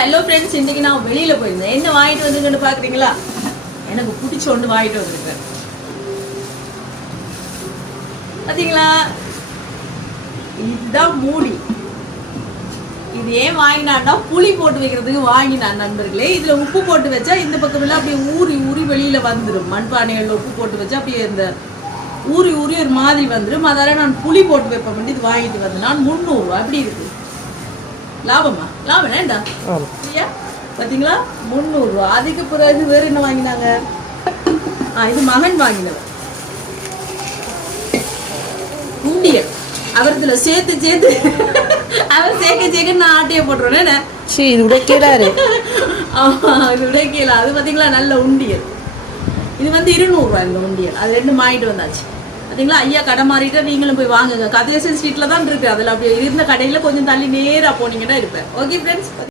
Hello friends, இன்றைக்கி நான் வெளியில் போயிருந்தேன். என்ன வாங்கிட்டு வந்துருக்கேன்னு பார்க்குறீங்களா? எனக்கு பிடிச்ச ஒன்று வாங்கிட்டு வந்துருக்கேன். பார்த்தீங்களா, இதுதான் மூடி. இது ஏன் வாங்கினான்னா புளி போட்டு வைக்கிறதுக்கு வாங்கினான் நண்பர்களே. இதில் உப்பு போட்டு வச்சா இந்த பக்கமெல்லாம் அப்படியே ஊறி ஊறி வெளியில் வந்துடும். மண்பானைகளில் உப்பு போட்டு வச்சா அப்படியே இந்த ஊறி ஊறி ஒரு மாதிரி வந்துடும். அதெல்லாம் நான் புளி போட்டு வைப்பேன். இது வாங்கிட்டு வந்தேன். நான் 300 அப்படி இருக்கு. லாபமா? லாபம் ஏண்டா இல்லையா? பார்த்தீங்களா, 300. அதுக்கு பிறகு வேறு என்ன வாங்கினாங்க? இது மகன் வாங்கினவர் உண்டியல். அவர் இதுல சேர்த்து சேர்த்து அவர் சேர்க்க நான் ஆட்டையை போட்டுருவேன். இது உடைக்கலாரு. ஆமா, இது உடைக்கல. அது பார்த்தீங்களா, நல்ல உண்டியல். இது 200 இந்த உண்டியல். அது 2 வாங்கிட்டு வந்தாச்சு. பார்த்தீங்களா, ஐயா கடை மாறிட்டு நீங்களும் போய் வாங்குங்க. கதிரேசன் ஸ்ட்ரீட்ல தான் இருக்கு. அதில் அப்படி இருந்த கடையில் கொஞ்சம் தள்ளி நேராக போனீங்கன்னா இருப்பேன். Okay friends.